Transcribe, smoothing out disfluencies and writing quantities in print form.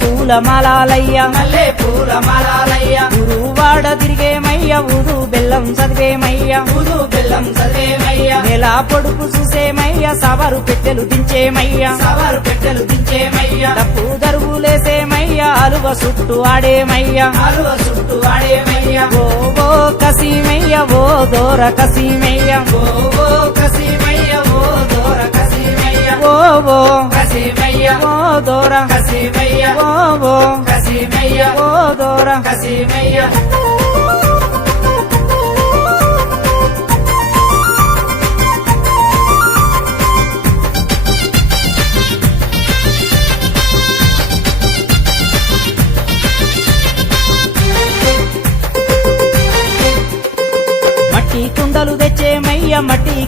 పూల మాలాలయ్య మల్లె పూల మాలాలయ్య గురువాడ తిరిగేమయ్య ఊదు బెల్లం చదివేమయ్య ఊదు బెల్లం చదివేమయ్య నెల పొడుపు చూసేమయ్య సవరు పెట్టెలు దించేమయ్య సవారు పెట్టెలు దించేమయ్య తప్పు దరువులేసేమయ్య అలువ చుట్టూ ఆడేమయ్య ఆలువ చుట్టూ ఆడేమయ్య ఓ ఓ కసీమయ్య ఓ దోర కసీమయ్య ఓ ఓ కసీమయ్య ఓ దోర కసీమయ్య ఓ ఓ కసీమయ్య ఓ దోర కసీమయ్య ఓ ఓ కసీమయ్య ఓ దోర కసీమయ్య మట్టి కుండలు తెచ్చేమయ్య మట్టి